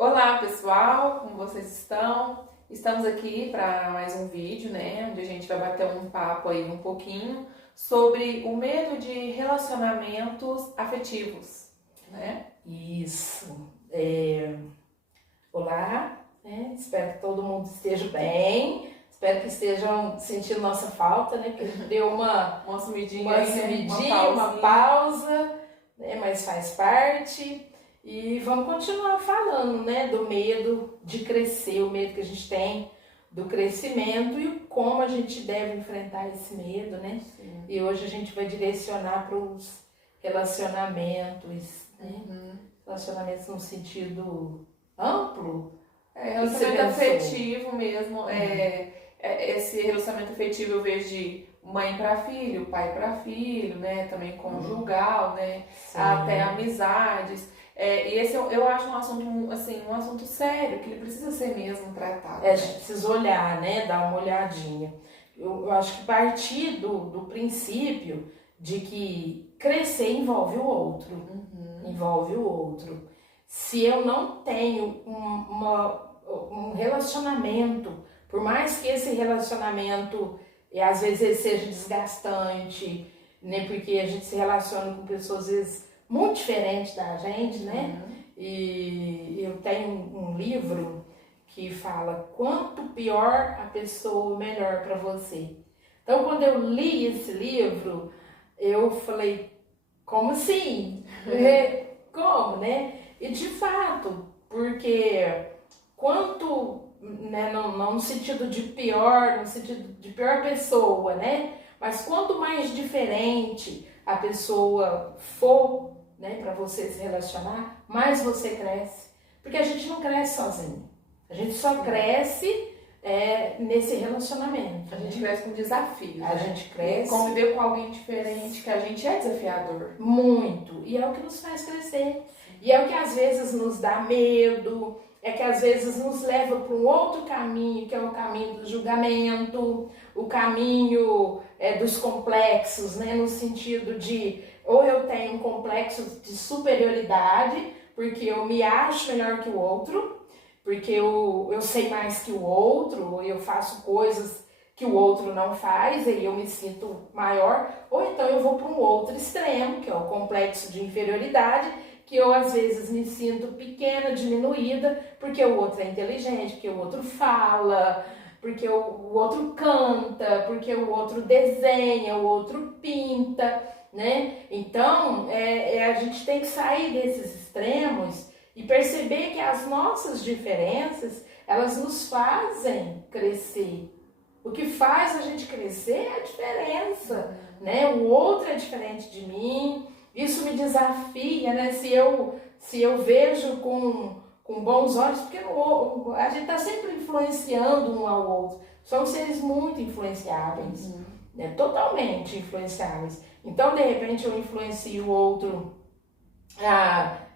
Olá pessoal, como vocês estão? Estamos aqui para mais um vídeo, né? Onde a gente vai bater um papo aí um pouquinho sobre o medo de relacionamentos afetivos, né? Isso. Olá, né? Espero que todo mundo esteja bem. Espero que estejam sentindo nossa falta, né? Porque deu Uma sumidinha aí, né? uma pausa, né? Mas faz parte. E vamos continuar falando, né? Do medo de crescer, o medo que a gente tem do crescimento e como a gente deve enfrentar esse medo, né? Sim. E hoje a gente vai direcionar para os relacionamentos, né? Relacionamentos no sentido amplo. Relacionamento afetivo mesmo. Esse relacionamento afetivo eu vejo de mãe para filho, pai para filho, né? Também conjugal, né? Sim. Até amizades. E esse eu acho um assunto, assim, um assunto sério, que ele precisa ser mesmo tratado. A gente precisa olhar, né? Dar uma olhadinha. Eu acho que partir do princípio de que crescer envolve o outro. Envolve o outro. Se eu não tenho um relacionamento, por mais que esse relacionamento, às vezes ele seja desgastante, né? Porque a gente se relaciona com pessoas, às vezes, muito diferentes da gente, né? E eu tenho um livro que fala: quanto pior a pessoa, melhor para você. Então, quando eu li esse livro, eu falei, como assim? Como, né? E de fato, porque quanto, né, não no sentido de pior, no sentido de pior pessoa, né? Mas quanto mais diferente a pessoa for, né, para você se relacionar, mais você cresce. Porque a gente não cresce sozinho. A gente só cresce nesse relacionamento. A gente cresce com desafios. A gente cresce. Conviver com alguém diferente, que a gente é desafiador. Muito. E é o que nos faz crescer. E é o que às vezes nos dá medo, é que às vezes nos leva para um outro caminho, que é o caminho do julgamento, o caminho dos complexos, né? No sentido de, ou eu tenho um complexo de superioridade, porque eu me acho melhor que o outro, porque eu sei mais que o outro, ou eu faço coisas que o outro não faz, e eu me sinto maior, ou então eu vou para um outro extremo, que é o complexo de inferioridade, que eu às vezes me sinto pequena, diminuída, porque o outro é inteligente, porque o outro fala, porque o outro canta, porque o outro desenha, o outro pinta, né? Então, a gente tem que sair desses extremos e perceber que as nossas diferenças, elas nos fazem crescer. O que faz a gente crescer é a diferença, né? O outro é diferente de mim, isso me desafia, né? Se eu vejo com bons olhos, porque a gente está sempre influenciando um ao outro. Somos seres muito influenciáveis, né? Totalmente influenciáveis. Então, de repente, eu influencio o outro.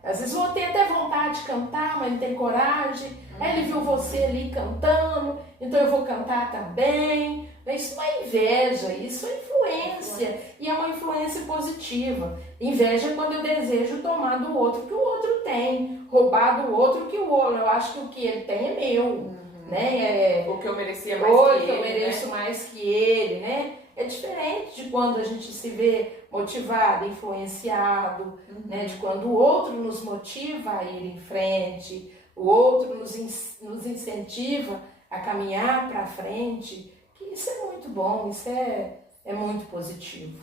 Às vezes eu tenho até vontade de cantar, mas não tem coragem. Aí ele viu você ali cantando, então eu vou cantar também. Isso não é inveja, isso é influência. E é uma influência positiva. Inveja é quando eu desejo tomar do outro que o outro tem, roubar do outro que o outro. Eu acho que o que ele tem é meu. Né? O que eu merecia mais que ele, eu mereço, né? Mais que ele, né? É diferente de quando a gente se vê motivado, influenciado, né? De quando o outro nos motiva a ir em frente, o outro nos incentiva a caminhar para frente, que isso é muito bom, isso é muito positivo.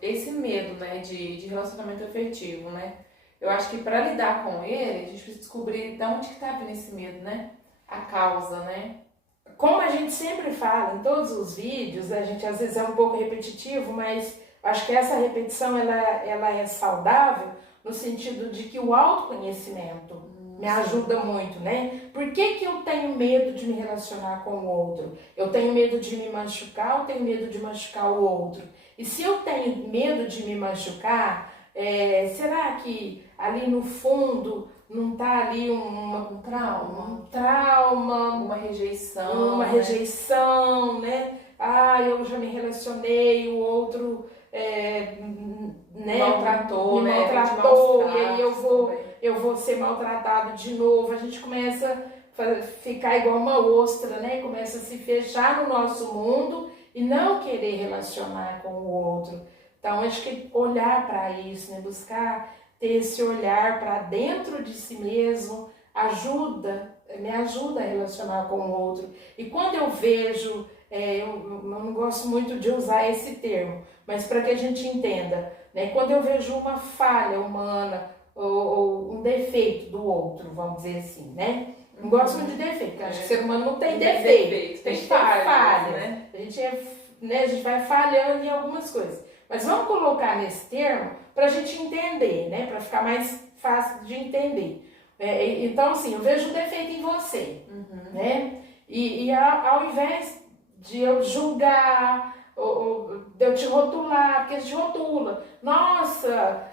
Esse medo, né, de relacionamento afetivo, né? Eu acho que para lidar com ele, a gente precisa descobrir de onde que está vindo esse medo, né? A causa, né? Como a gente sempre fala em todos os vídeos, a gente às vezes é um pouco repetitivo, mas acho que essa repetição ela é saudável no sentido de que o autoconhecimento me ajuda muito, né? Por que eu tenho medo de me relacionar com o outro? Eu tenho medo de me machucar, eu tenho medo de machucar o outro. E se eu tenho medo de me machucar, será que ali no fundo não está ali um trauma, uma rejeição, né? Eu já me relacionei, o outro né, maltratou, me né? maltratou, e aí eu vou ser maltratado de novo. A gente começa a ficar igual uma ostra, né? Começa a se fechar no nosso mundo e não querer relacionar com o outro. Então, acho que olhar para isso, né? Buscar ter esse olhar para dentro de si mesmo me ajuda a relacionar com o outro. E quando eu vejo, eu não gosto muito de usar esse termo, mas para que a gente entenda, né? Quando eu vejo uma falha humana ou um defeito do outro, vamos dizer assim, né? Não gosto muito de defeito, porque acho que o ser humano não tem defeito, tem falhas, né? A gente vai falhando em algumas coisas. Mas vamos colocar nesse termo para a gente entender, né? Para ficar mais fácil de entender. Então, assim, eu vejo um defeito em você, né? E ao invés de eu julgar, ou de eu te rotular, porque a gente rotula. Nossa,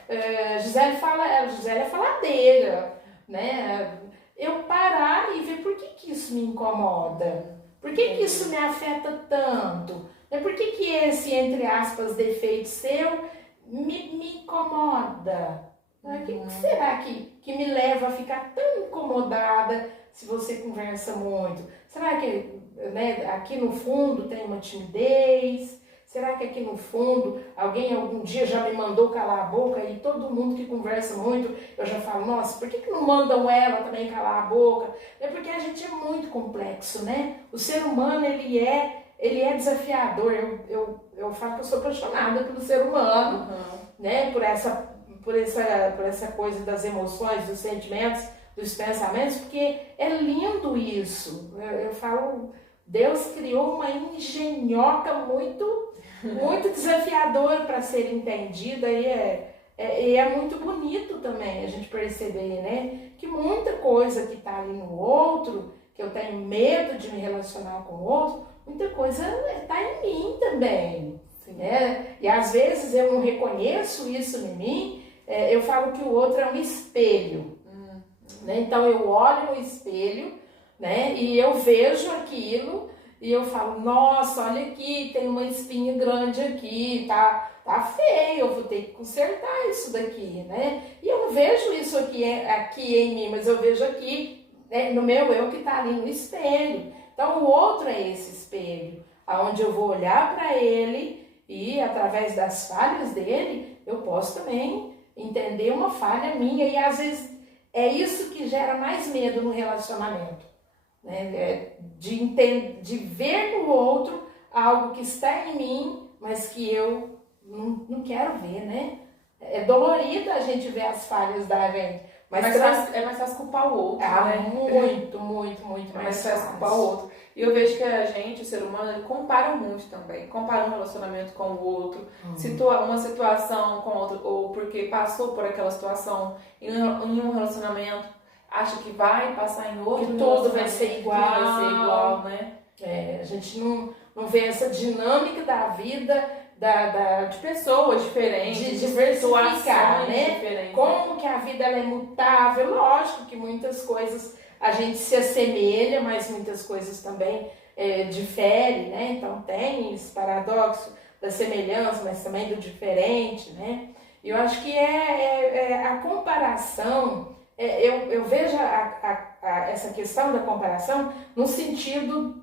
Gisele é faladeira, né? Eu parar e ver por que isso me incomoda, por que isso me afeta tanto, por que esse, entre aspas, defeito seu me incomoda. O que será que me leva a ficar tão incomodada se você conversa muito? Será que, né, aqui no fundo tem uma timidez? Será que aqui no fundo alguém algum dia já me mandou calar a boca e todo mundo que conversa muito, eu já falo, nossa, por que não mandam ela também calar a boca? É porque a gente é muito complexo, né? O ser humano, ele é desafiador. Eu falo que eu sou apaixonada pelo ser humano, né? Por essa coisa das emoções, dos sentimentos, dos pensamentos, porque é lindo isso. Eu falo, Deus criou uma engenhoca muito desafiadora para ser entendida e é muito bonito também a gente perceber, né? Que muita coisa que está ali no outro, que eu tenho medo de me relacionar com o outro, muita coisa está em mim também. Né? E às vezes eu não reconheço isso em mim, eu falo que o outro é um espelho. Né? Então eu olho no espelho, né? E eu vejo aquilo e eu falo, nossa, olha aqui, tem uma espinha grande aqui, tá feio, eu vou ter que consertar isso daqui, né? E eu não vejo isso aqui em mim, mas eu vejo aqui, né, no meu eu que tá ali no espelho. Então o outro é esse espelho, aonde eu vou olhar para ele e através das falhas dele, eu posso também entender uma falha minha e às vezes é isso que gera mais medo no relacionamento, né? De ver no outro algo que está em mim, mas que eu não quero ver, né? É dolorido a gente ver as falhas da gente. Mas é mais fácil culpar o outro, né? Muito mais fácil culpar o outro. E eu vejo que a gente, o ser humano, ele compara muito também. Compara um relacionamento com o outro, uma situação com outra, ou porque passou por aquela situação em um relacionamento, acha que vai passar em outro, que tudo vai ser igual, né? A gente não vê essa dinâmica da vida de pessoas diferentes, de diversificar, né? Diferentes, como que a vida ela é mutável. Lógico que muitas coisas a gente se assemelha, mas muitas coisas também diferem, né? Então tem esse paradoxo da semelhança, mas também do diferente, né? E eu acho que a comparação, eu vejo essa questão da comparação no sentido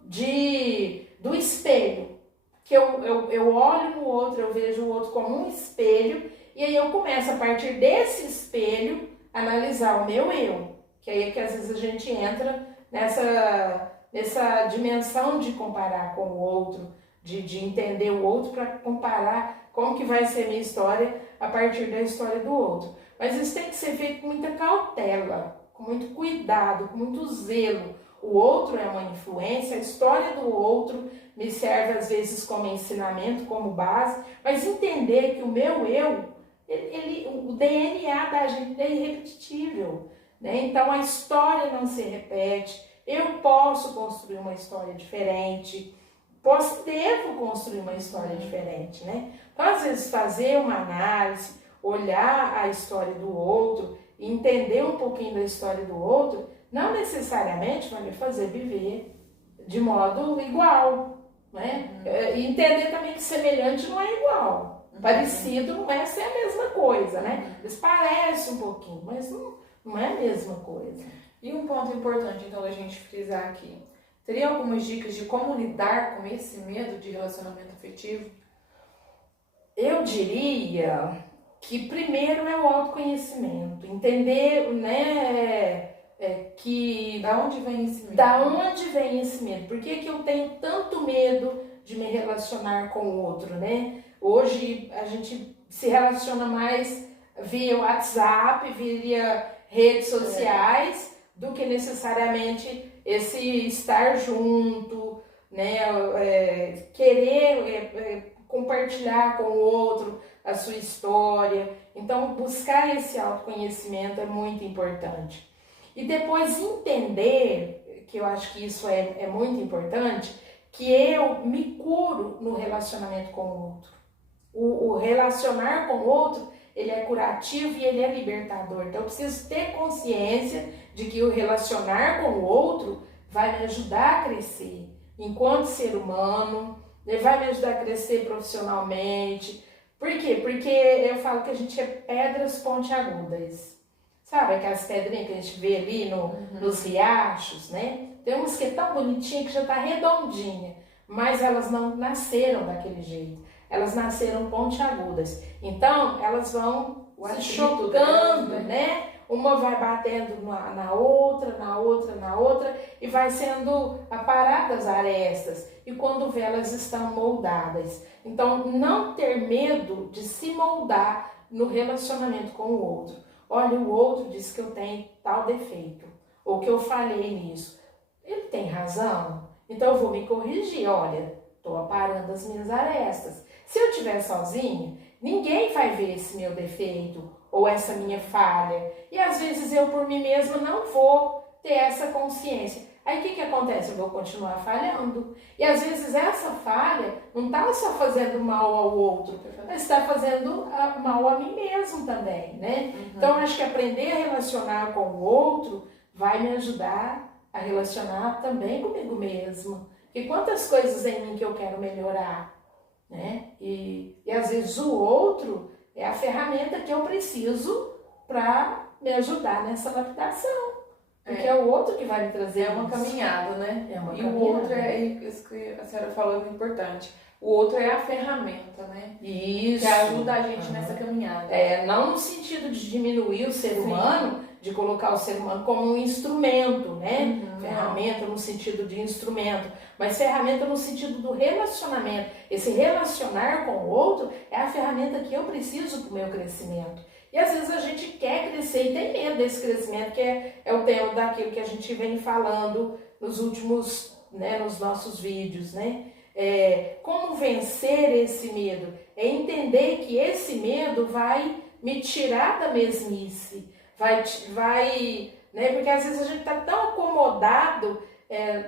do espelho. Que eu olho no outro, eu vejo o outro como um espelho, e aí eu começo, a partir desse espelho, a analisar o meu eu. Que aí é que às vezes a gente entra nessa dimensão de comparar com o outro, de entender o outro para comparar como que vai ser minha história a partir da história do outro. Mas isso tem que ser feito com muita cautela, com muito cuidado, com muito zelo. O outro é uma influência, a história do outro me serve às vezes como ensinamento, como base, mas entender que o meu eu, o DNA da gente é irrepetível, né? Então a história não se repete, eu posso construir uma história diferente, devo construir uma história diferente, né? Então às vezes fazer uma análise, olhar a história do outro, entender um pouquinho da história do outro, não necessariamente vai me fazer viver de modo igual, né? E entender também que semelhante não é igual, Parecido não é ser a mesma coisa, né? Eles parecem um pouquinho, mas não é a mesma coisa. E um ponto importante, então, da gente frisar aqui. Teria algumas dicas de como lidar com esse medo de relacionamento afetivo? Eu diria que primeiro é o autoconhecimento. Entender, né, que... Da onde vem esse medo? Da onde vem esse medo? Por que eu tenho tanto medo de me relacionar com o outro, né? Hoje a gente se relaciona mais via WhatsApp, via redes sociais, do que necessariamente esse estar junto, né? Querer compartilhar com o outro a sua história. Então, buscar esse autoconhecimento é muito importante. E depois entender, que eu acho que isso é muito importante, que eu me curo no relacionamento com o outro. O relacionar com o outro, ele é curativo e ele é libertador. Então eu preciso ter consciência de que o relacionar com o outro vai me ajudar a crescer enquanto ser humano, ele vai me ajudar a crescer profissionalmente. Por quê? Porque eu falo que a gente é pedras pontiagudas. Sabe aquelas pedrinhas que a gente vê ali nos riachos, né? Tem umas que é tão bonitinha que já está redondinha, mas elas não nasceram daquele jeito. Elas nasceram pontiagudas. Então, elas vão se chocando, né? Uma vai batendo na outra, e vai sendo aparadas arestas. E quando vê, elas estão moldadas. Então, não ter medo de se moldar no relacionamento com o outro. Olha, o outro disse que eu tenho tal defeito, ou que eu falhei nisso. Ele tem razão? Então eu vou me corrigir. Olha, estou aparando as minhas arestas. Se eu estiver sozinha, ninguém vai ver esse meu defeito ou essa minha falha. E às vezes eu por mim mesma não vou ter essa consciência. Aí o que acontece? Eu vou continuar falhando. E às vezes essa falha não está só fazendo mal ao outro, mas está fazendo mal a mim mesmo também, né? Então acho que aprender a relacionar com o outro vai me ajudar a relacionar também comigo mesma. E quantas coisas em mim que eu quero melhorar, né? E às vezes o outro é a ferramenta que eu preciso para me ajudar nessa lapidação. Porque é o outro que vai me trazer. É uma caminhada, né? É uma caminhada. O outro isso que a senhora falou é importante. O outro é a ferramenta, né? Isso. Que ajuda a gente nessa caminhada. Não no sentido de diminuir o ser humano, de colocar o ser humano como um instrumento, né? Ferramenta no sentido de instrumento, mas ferramenta no sentido do relacionamento. Esse relacionar com o outro é a ferramenta que eu preciso para o meu crescimento. E às vezes a gente quer crescer e tem medo desse crescimento, que é o tema daquilo que a gente vem falando nos últimos, né, nos nossos vídeos, né? Como vencer esse medo? É entender que esse medo vai me tirar da mesmice, né? Porque às vezes a gente está tão acomodado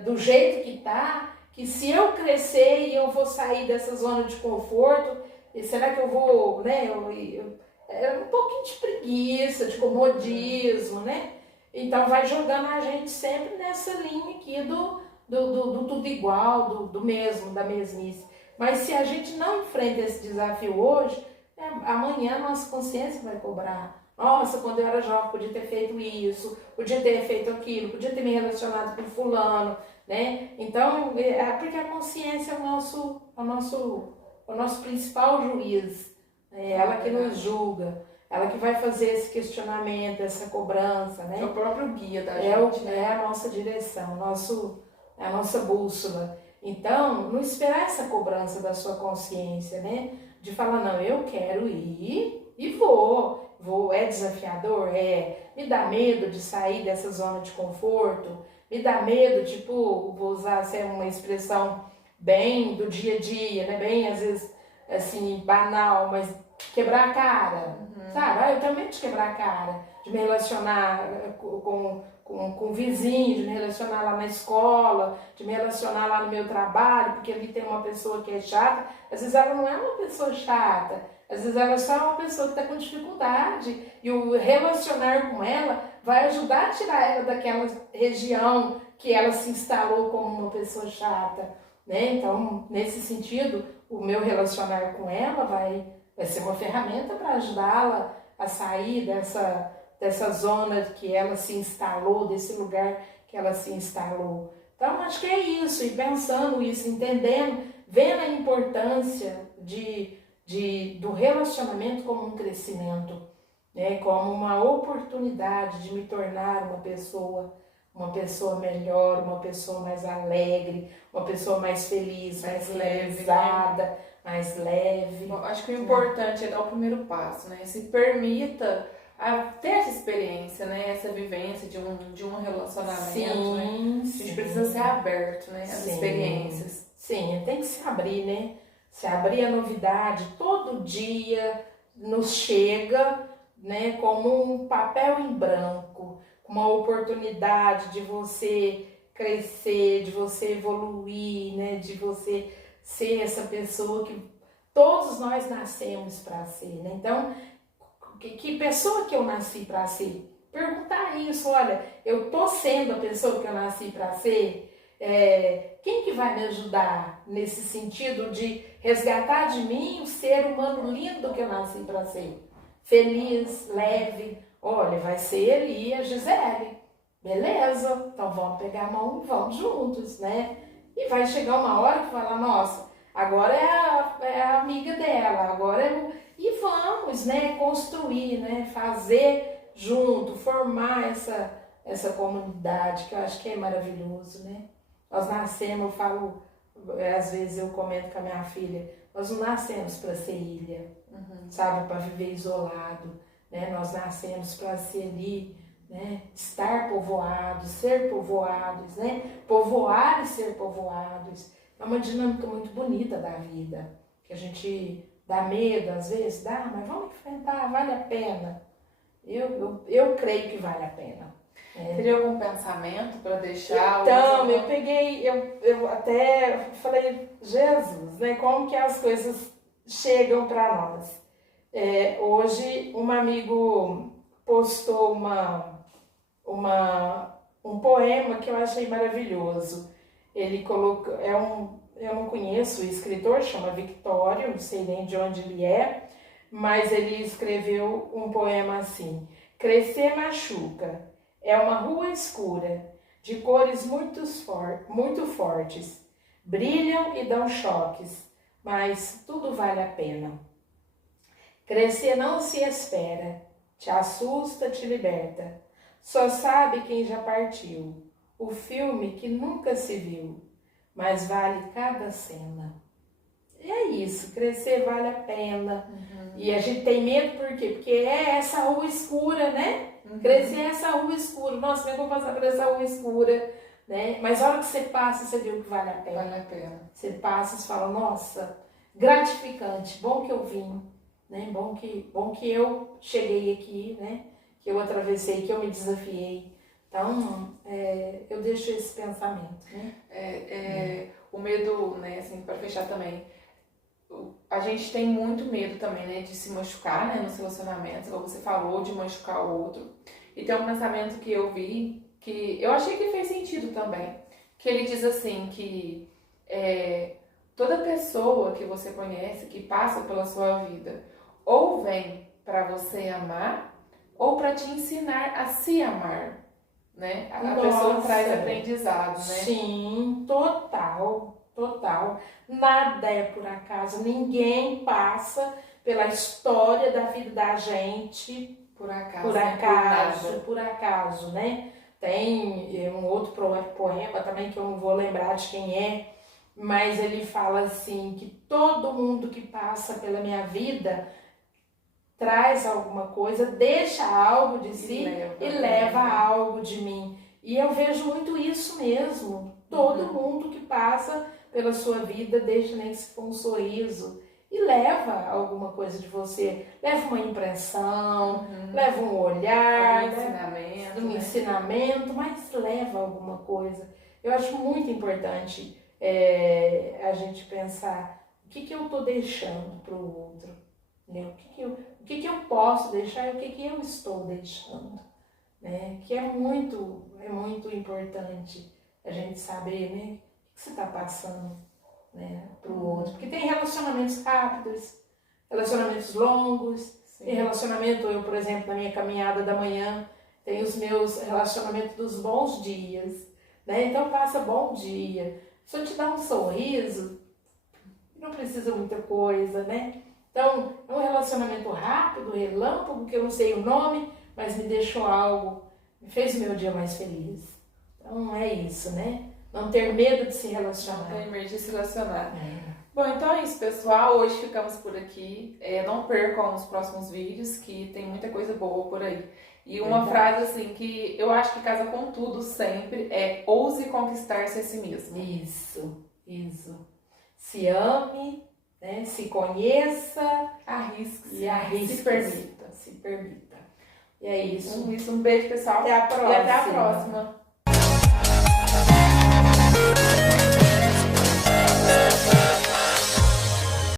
do jeito que está, que se eu crescer e eu vou sair dessa zona de conforto, será que eu vou, né? Um pouquinho de preguiça, de comodismo, né? Então vai jogando a gente sempre nessa linha aqui do tudo igual, do mesmo, da mesmice. Mas se a gente não enfrenta esse desafio hoje, amanhã a nossa consciência vai cobrar. Nossa, quando eu era jovem podia ter feito isso, podia ter feito aquilo, podia ter me relacionado com fulano, né? Então, porque a consciência é o nosso principal juiz. É ela que nos julga, ela que vai fazer esse questionamento, essa cobrança, né? É o próprio guia da gente, né? É a nossa direção, a nossa bússola. Então, não esperar essa cobrança da sua consciência, né? De falar, não, eu quero ir e vou. É desafiador? Me dá medo de sair dessa zona de conforto? Me dá medo, tipo, vou usar uma expressão bem do dia a dia, né? Bem, às vezes, assim, banal, mas quebrar a cara, sabe? Eu tenho medo de quebrar a cara, de me relacionar com o vizinho, de me relacionar lá na escola, de me relacionar lá no meu trabalho, porque ali tem uma pessoa que é chata. Às vezes ela não é uma pessoa chata, às vezes ela só é uma pessoa que está com dificuldade, e o relacionar com ela vai ajudar a tirar ela daquela região que ela se instalou como uma pessoa chata, né? Então, nesse sentido, o meu relacionar com ela vai vai ser uma ferramenta para ajudá-la a sair dessa zona que ela se instalou, desse lugar que ela se instalou. Então, acho que é isso, e pensando isso, entendendo, vendo a importância do relacionamento como um crescimento, né, como uma oportunidade de me tornar uma pessoa melhor, uma pessoa mais alegre, uma pessoa mais feliz, mais realizada, né? Mais leve. Bom, acho que o importante é dar o primeiro passo, né? Se permita ter essa experiência, né? Essa vivência de um relacionamento, sim, né? A gente precisa ser aberto, né? Às experiências. Sim, tem que se abrir, né? Se abrir a novidade, todo dia nos chega, né, como um papel em branco, uma oportunidade de você crescer, de você evoluir, né, de você ser essa pessoa que todos nós nascemos para ser, né? Então, que pessoa que eu nasci para ser? Perguntar isso, olha, eu tô sendo a pessoa que eu nasci para ser? Quem que vai me ajudar nesse sentido de resgatar de mim o ser humano lindo que eu nasci para ser? Feliz, leve. Olha, vai ser ele e a Gisele. Beleza, então vamos pegar a mão e vamos juntos, né? E vai chegar uma hora que vai falar, nossa, agora é a amiga dela, agora é o... E vamos, né, construir, né, fazer junto, formar essa comunidade, que eu acho que é maravilhoso, né? Nós nascemos, eu falo, às vezes eu comento com a minha filha, nós não nascemos para ser ilha, sabe, para viver isolado, né? Nós nascemos para ser ali, né? Estar povoados, ser povoados, né? Povoar e ser povoados. É uma dinâmica muito bonita da vida, que a gente dá medo às vezes, mas vamos enfrentar, vale a pena. Eu creio que vale a pena. Teria algum pensamento para deixar? Então, eu peguei, eu até falei, Jesus, né? Como que as coisas chegam para nós? Hoje, um amigo postou um poema que eu achei maravilhoso. Ele colocou, eu não conheço o escritor, chama Victório, não sei nem de onde ele é, mas ele escreveu um poema assim: crescer machuca, é uma rua escura, de cores muito fortes, brilham e dão choques, mas tudo vale a pena. Crescer não se espera, te assusta, te liberta. Só sabe quem já partiu, o filme que nunca se viu, mas vale cada cena. E é isso, crescer vale a pena. E a gente tem medo por quê? Porque é essa rua escura, né? Crescer é essa rua escura. Nossa, como é que eu vou passar por essa rua escura? Né? Mas a hora que você passa, você viu que vale a pena. Vale a pena. Você passa e fala, nossa, gratificante, bom que eu vim. Né? Bom que eu cheguei aqui, né? Que eu atravessei, que eu me desafiei. Então, eu deixo esse pensamento. Né? O medo, né, assim, para fechar também, a gente tem muito medo também, né, de se machucar, né, nos relacionamentos, como você falou, de machucar o outro. E tem um pensamento que eu vi, que eu achei que fez sentido também, que ele diz assim, que toda pessoa que você conhece, que passa pela sua vida, ou vem para você amar, ou para te ensinar a se amar, né? A pessoa traz aprendizado, né? Sim, total. Nada é por acaso, ninguém passa pela história da vida da gente por acaso, né? Tem um outro poema também que eu não vou lembrar de quem é, mas ele fala assim, que todo mundo que passa pela minha vida traz alguma coisa, deixa algo de si e leva algo de mim. E eu vejo muito isso mesmo. Todo mundo que passa pela sua vida deixa nem que se for um sorriso e leva alguma coisa de você. Leva uma impressão, leva um olhar, um ensinamento, mas leva alguma coisa. Eu acho muito importante a gente pensar o que eu estou deixando para o outro. Né? O que eu posso deixar e o que eu estou deixando. Né? Que é muito importante a gente saber, né, o que você está passando, né, para o outro. Porque tem relacionamentos rápidos, relacionamentos longos, Sim. tem relacionamento, eu, por exemplo, na minha caminhada da manhã, tenho os meus relacionamentos dos bons dias, né? Então passa bom dia. Se eu te dar um sorriso, não precisa muita coisa, né? Então, é um relacionamento rápido, relâmpago, que eu não sei o nome, mas me deixou algo, me fez o meu dia mais feliz. Então, é isso, né? Não ter medo de se relacionar. Não tem medo de se relacionar. É. Bom, então é isso, pessoal. Hoje ficamos por aqui. Não percam os próximos vídeos, que tem muita coisa boa por aí. E uma frase assim que eu acho que casa com tudo sempre é: ouse conquistar-se a si mesmo. Isso. Se ame, né? Se conheça, Arrisque-se. e arrisque. Se permita. E é isso. Um beijo, pessoal. Até a próxima. E até a próxima.